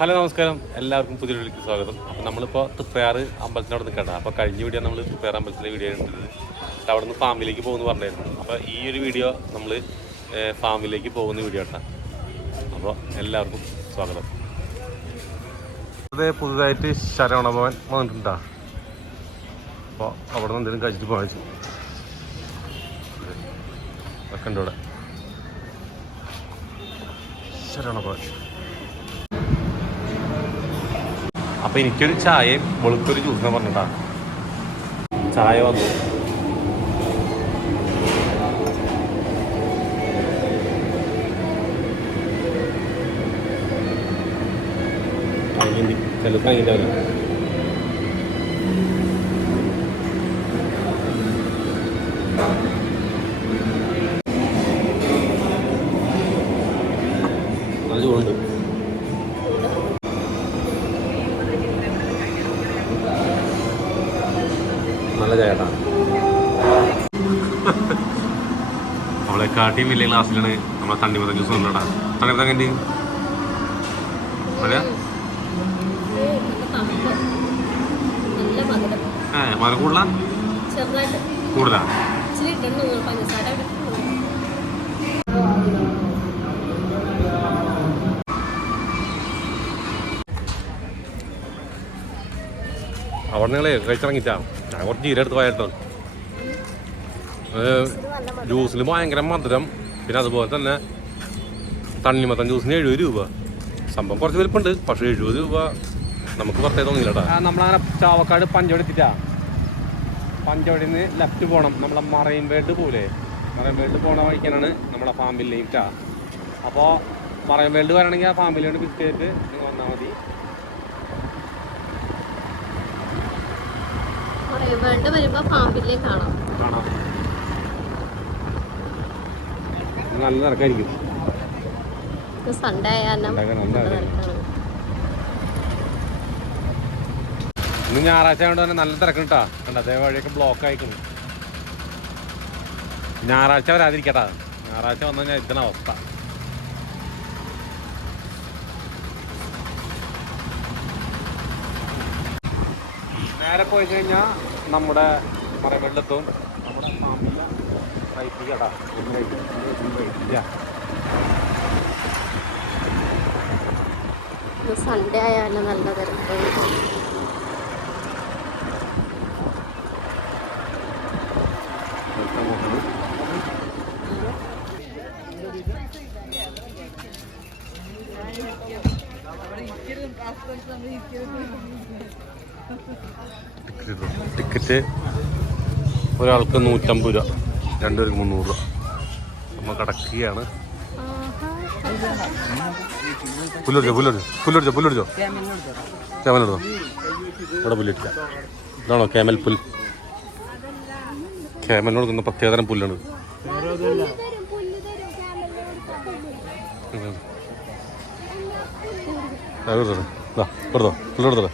Hello നമസ്കാരം, എല്ലാവർക്കും പുതിയ വീഡിയോയിലേക്ക് സ്വാഗതം. അപ്പോൾ നമ്മളിപ്പോൾ തൃപ്പയാർ അമ്പലത്തിനവിടെ നിൽക്കണം. അപ്പോൾ കഴിഞ്ഞ വീഡിയോ നമ്മൾ തൃപ്പയാർ അമ്പലത്തിലെ വീഡിയോ ഇട്ടത് അവിടെ നിന്ന് ഫാമിലേക്ക് പോകുമെന്ന് പറഞ്ഞായിരുന്നു. അപ്പോൾ ഈ ഒരു വീഡിയോ നമ്മൾ ഫാമിലേക്ക് പോകുന്ന വീഡിയോ ഇട്ടാണ്. അപ്പോൾ എല്ലാവർക്കും സ്വാഗതം. അത് പുതുതായിട്ട് ശരവണഭവൻ വന്നിട്ടുണ്ടാ. അപ്പോൾ അവിടെ നിന്ന് എന്തെങ്കിലും കഴിച്ചിട്ട് പോകാൻ വെച്ചു ഒക്കെ ഉണ്ട് ഇവിടെ ശരവണഭവൻ. അപ്പോൾ എനിക്കൊരു ചായയും വെളുത്തൊരു ജ്യൂസിനെ പറഞ്ഞിട്ടാ ചായ വന്നു. ചിലപ്പോൾ അതിൻ്റെ നല്ല ചൂടുണ്ട്. നല്ല ചേട്ടാ നമ്മളെ കാട്ടിയും വലിയ ക്ലാസ്സിലാണ് നമ്മളെ തണ്ണിമത്തൻ ജ്യൂസ് കൊണ്ടാ. തണ്ണിമത്തൻ കണ്ടി മരം കൂടുതലാ കൂടുതലാ. അവിടെ നിങ്ങളെ കഴിച്ചിറങ്ങിച്ചാ ഞാൻ കുറച്ച് ജീര എടുത്ത് പോയാട്ടോ. ജ്യൂസിൽ ഭയങ്കര മധുരം. പിന്നെ അതുപോലെ തന്നെ തണ്ണിമത്തൻ ജ്യൂസിന് 70 രൂപ. സംഭവം കുറച്ച് വലിപ്പമുണ്ട്, പക്ഷേ 70 രൂപ നമുക്ക് പുറത്തേ തോന്നില്ല കേട്ടോ. നമ്മളങ്ങനെ ചാവക്കാട് പഞ്ചവടി എത്തിച്ചാ. പഞ്ചവടിയിൽ നിന്ന് ലെഫ്റ്റ് പോകണം. നമ്മളെ മറൈൻ വേൾഡ് പോലെ മറൈൻ വേൾഡ് പോണ വഴിക്കാനാണ് നമ്മളെ ഫാമിലിയിലേക്കാ. അപ്പോൾ മറൈൻ വേൾഡ് വരണമെങ്കിൽ ആ ഫാമിലിയോട് വിസിറ്റ് ചെയ്തിട്ട് നിങ്ങൾ വന്നാൽ മതി. കാണാം. നല്ല തിരക്കായിരിക്കും. ഇന്ന് ഞായറാഴ്ച ആയതുകൊണ്ട് തന്നെ നല്ല തിരക്ക് കിട്ടാ. കണ്ട അതേ വഴിയൊക്കെ ബ്ലോക്ക് ആയിക്കുന്നു. ഞായറാഴ്ച വരാതിരിക്കട്ടാ. ഞായറാഴ്ച വന്നു കഴിഞ്ഞാൽ ഇതാണ് അവസ്ഥ. നേരെ പോയി കഴിഞ്ഞാൽ നമ്മുടെ മറമെടുത്തും നമ്മുടെ ഫാമിലെ റൈറ്റ് കേട്ടാ. സൺഡേ ആയാലും നല്ല തിരക്ക്. ടിക്കറ്റ് ഒരാൾക്ക് 150 രൂപ, 2 പേർക്ക് 300 രൂപ. നമ്മൾ കിടക്കുകയാണ്. പുല്ലൊടിച്ചോ ക്യാമലെടുത്തോ. ഇവിടെ പുല്ലിട്ടില്ല. ഇതാണോ ക്യാമൽ പുല്ല്? ക്യാമലിന് കൊടുക്കുന്ന പ്രത്യേകതരം പുല്ലാണ്. കൊടുത്തോ പുല്ലെടുത്തോ.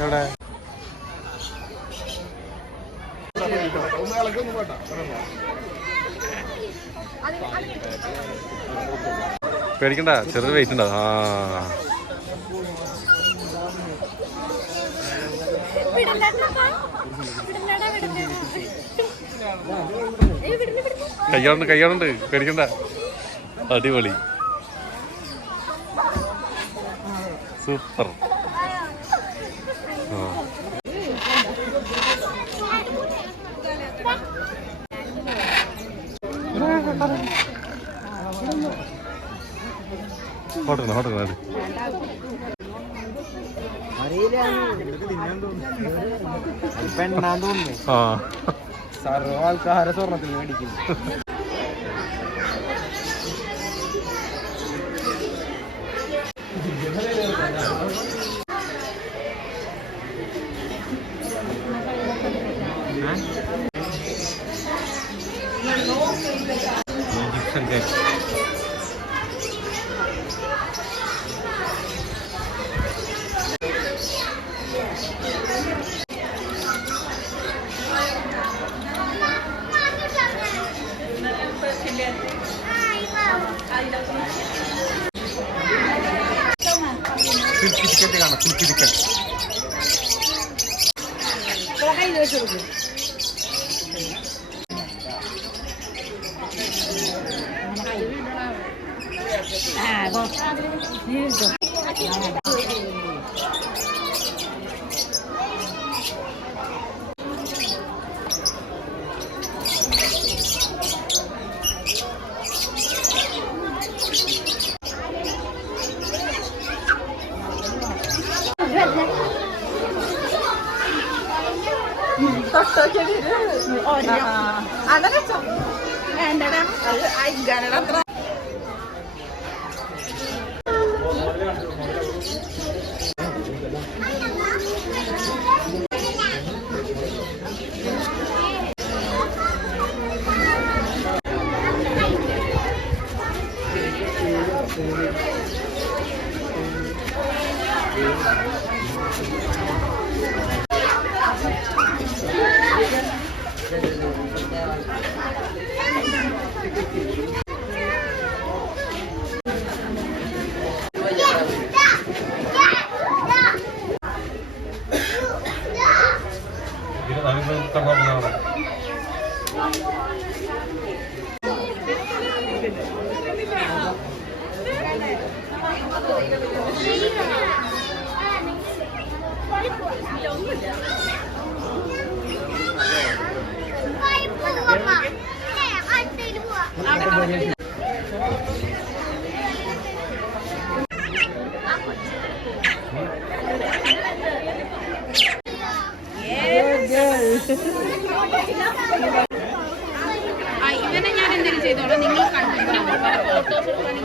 എവിടെ പേടിക്കണ്ട, ചെറിയ വെയിറ്റ് ഉണ്ടാവും. കയ്യാളുണ്ട് പേടിക്കണ്ട. അടിപൊളി, സൂപ്പർ. സർവ ആൾക്കാരെ സ്വർണത്തിൽ മേടിക്കും. സിൽക്കി ചിക്കൻ കാണാം, സിൽക്കി ചിക്കൻ. ഇവനെ ഞാൻ എന്തെങ്കിലും ചെയ്തോളാം, നിങ്ങൾ ഫോട്ടോസ് എടുക്കാനും.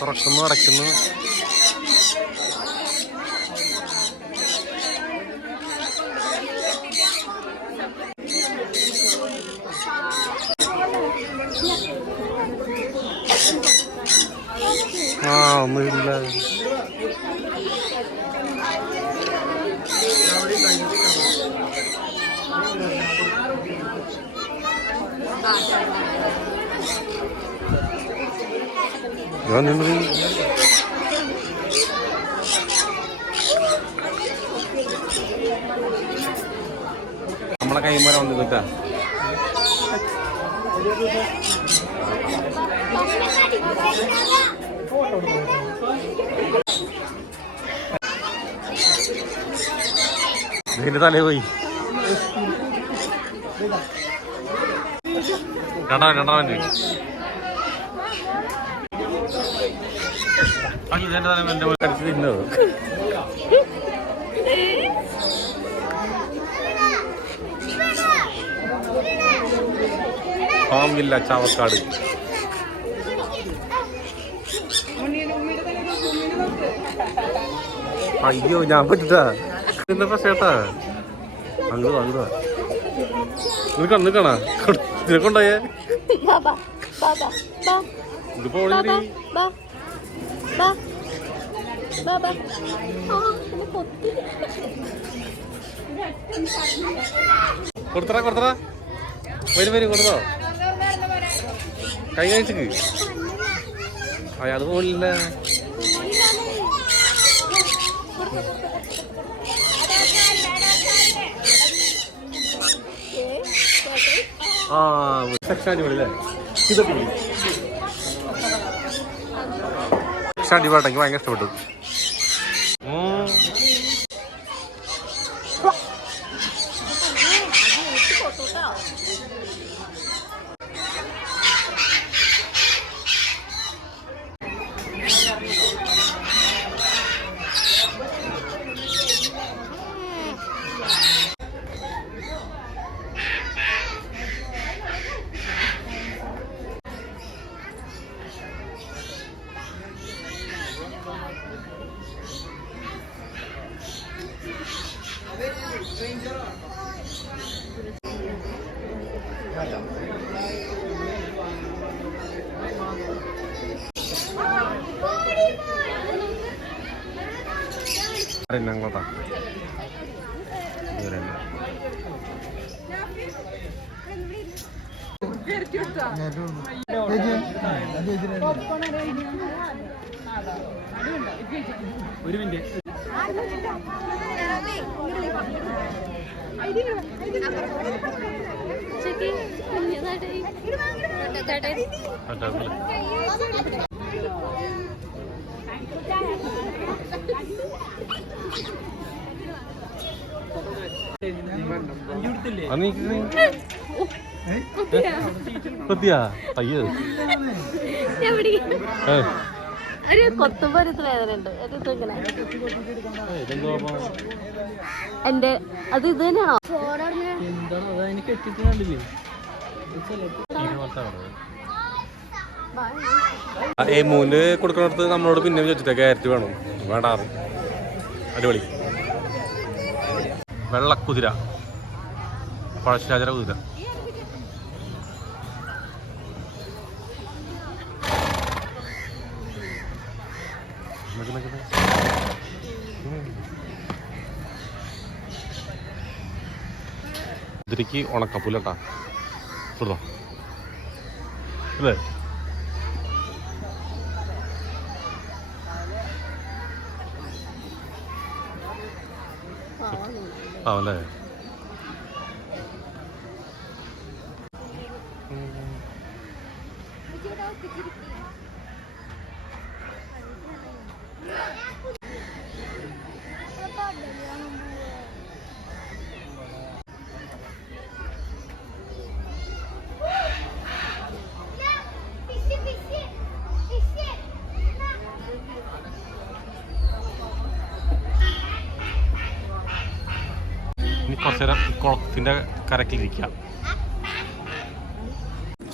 തുറക്കുന്നു, അടയ്ക്കുന്നു. ഒന്നുമില്ല. നമ്മളെ കൈമാറ വന്നിട്ടാ ഇതിന്റെ തലേ പോയി. രണ്ടാമത് ഇതിന്റെ തല എന്റെ കടിച്ച് തിന്നത്. പാമ്പില്ല ചാവക്കാട്. അയ്യോ ഞാൻ പറ്റിട്ടാ ഇതിന്റെ പ്രശ്നേട്ടാ. അങ്ങോട്ടാ നിൽക്കണ നിനക്കൊണ്ടായേ ഇതിപ്പോ കൊടുത്തറ വരും കൊടുത്തോ. കൈ കഴിച്ചിക്ക് അത് പോലില്ല. ആ സെക്ഷൻ അടിപൊളി അല്ലേ? ഇതൊക്കെ സെക്ഷൻ അടിപൊളി, എനിക്ക് ഭയങ്കര ഇഷ്ടപ്പെട്ടു. ഞങ്ങളോട്ടാ ഒരു മിനിറ്റ്. ഒരു കൊത്തുമ്പോരത്ത് വേദന ഉണ്ട്. എന്റെ അത് ഇത് തന്നെയാണോ? മൂന്ന് കൊടുക്കണടുത്ത് നമ്മളോട് പിന്നെ ചോദിച്ചിട്ട് ക്യാരറ്റ് വേണം, വേണ്ടാറ്. അടിപൊളി. വെള്ളക്കുതിര, പഴശ്ശിരാജര കുതിര. കുതിരക്ക് ഉണക്കപ്പുല്ലട്ടാ കൊടുത്തോ അല്ലേ? ആവല്ലേ? ഇനി കുറച്ച് നേരം കുളത്തിൻ്റെ കരക്കിലിരിക്കാം.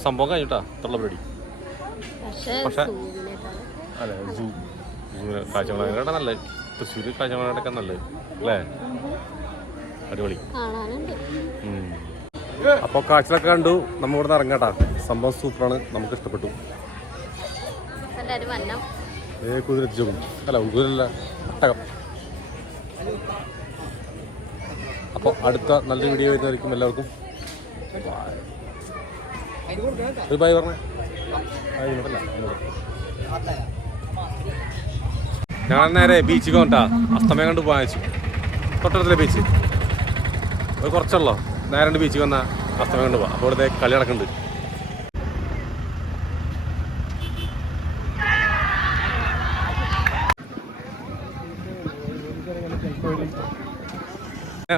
സംഭവം കഴിഞ്ഞിട്ടാ ഇത്രയുള്ള പരിപാടി. പക്ഷെ അല്ലേ, സൂ കാഴ്ചകളായിട്ട് നല്ലത്. തൃശ്ശൂർ കാഴ്ചകളായിട്ടൊക്കെ നല്ലത് അല്ലേ? അടിപൊളി. അപ്പോൾ കാഴ്ചകളൊക്കെ കണ്ടു, നമ്മൾ ഇവിടെ നിന്ന് ഇറങ്ങാട്ടാ. സംഭവം സൂപ്പറാണ്, നമുക്ക് ഇഷ്ടപ്പെട്ടു. കുതിരച്ചും അല്ല, കുതിരല്ല, ഒട്ടകം. അപ്പോൾ അടുത്ത നല്ല വീഡിയോ വരുന്നതായിരിക്കും. എല്ലാവർക്കും ഒരു ബൈ പറഞ്ഞേ. ഞങ്ങൾ നേരെ ബീച്ചിൽ കൊണ്ടാ അസ്തമയം കണ്ട് പോകാൻ വെച്ചു. തൊട്ടടുത്തിലെ ബീച്ച് ഒരു കുറച്ചുള്ളോ, നേരെ ബീച്ചിൽ വന്നാൽ അസ്തമയം കണ്ട് പോകാം. അപ്പോൾ ഇവിടുത്തെ കളി നടക്കുന്നുണ്ട്.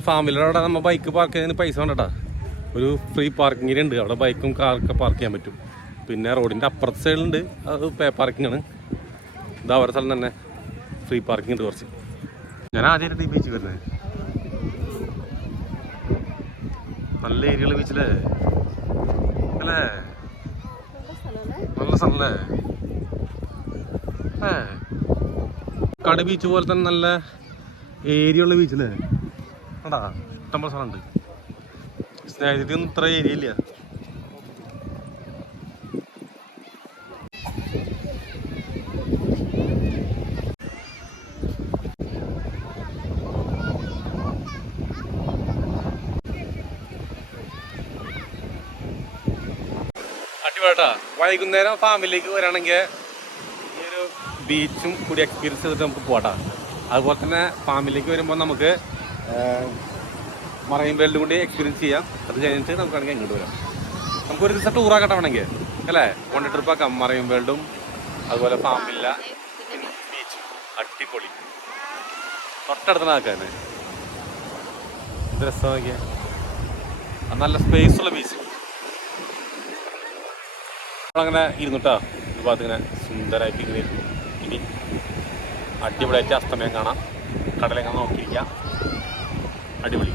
ഫാമിലിയുടെ നമ്മൾ ബൈക്ക് പാർക്ക് ചെയ്യുന്നതിന് പൈസ വേണ്ടട്ടാ. ഒരു ഫ്രീ പാർക്കിംഗ് ഉണ്ട് അവിടെ, ബൈക്കും കാറൊക്കെ പാർക്ക് ചെയ്യാൻ പറ്റും. പിന്നെ റോഡിൻ്റെ അപ്പുറത്തെ സൈഡിലുണ്ട്, അത് പേ പാർക്കിംഗ് ആണ്. ഇത് അവരുടെ സ്ഥലം തന്നെ ഫ്രീ പാർക്കിംഗ് ഉണ്ട് കുറച്ച്. ഞാൻ ആദ്യമായിട്ട് ഈ ബീച്ചിൽ വരുന്നത്. നല്ല ഏരിയയുള്ള ബീച്ചിലേ അല്ലേ? നല്ല സ്ഥലല്ലേ? കട ബീച്ച് പോലെ തന്നെ നല്ല ഏരിയ ഉള്ള ബീച്ചിലേ. ആടാ ഇഷ്ടംപോലെ സ്ഥലമുണ്ട്. സ്നേഹിതൊന്നും ഇത്ര ഏരിയ ഇല്ല. അടിപൊളിയാട്ടാ. വൈകുന്നേരം ഫാമിലിയിലേക്ക് വരാണെങ്കിൽ ഈ ഒരു ബീച്ചും കൂടി എക്സ്പീരിയൻസ് ചെയ്തിട്ട് നമുക്ക് പോകാട്ടാ. അതുപോലെ തന്നെ ഫാമിലിയിലേക്ക് വരുമ്പോൾ നമുക്ക് മറൈൻ വേൾഡ് കൂടി എക്സ്പീരിയൻസ് ചെയ്യാം. അത് കഴിഞ്ഞിട്ട് നമുക്കാണെങ്കിൽ ഇങ്ങോട്ട് വരാം. നമുക്കൊരു ദിവസം ടൂറാക്കട്ടെ വേണമെങ്കിൽ അല്ലേ? വൺ ഡേ ട്രിപ്പ് ആക്കാം. മറൈൻ വേൾഡും അതുപോലെ ഫാമില്ല ബീച്ചും അടിപൊളി തൊട്ടടുത്ത് ആക്കാൻ. ഇത് രസം നോക്കിയാ, നല്ല സ്പേസ് ഉള്ള ബീച്ച്. നമ്മളങ്ങനെ ഇരുന്നിട്ടാ ഒരു ഭാഗത്ത് ഇങ്ങനെ സുന്ദരമായിട്ട് ഇങ്ങനെ ഇരുന്നു. ഇനി അടിപൊളിയായിട്ട് അസ്തമയം കാണാം, കടലെങ്ങനെ നോക്കിയിരിക്കാം, അടിപൊളി.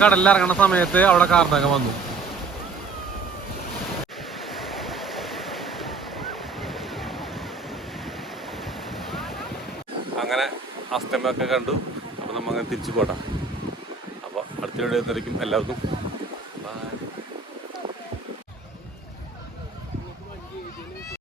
കടലിൽ ഇറങ്ങുന്ന സമയത്ത് അവിടെ കാർന്നകം വന്നു. അങ്ങനെ അസ്തമയൊക്കെ കണ്ടു. അപ്പോൾ നമ്മൾ അങ്ങനെ തിരിച്ചു പോട്ടാം. അപ്പോൾ അടുത്ത വീഡിയോ എല്ലാവർക്കും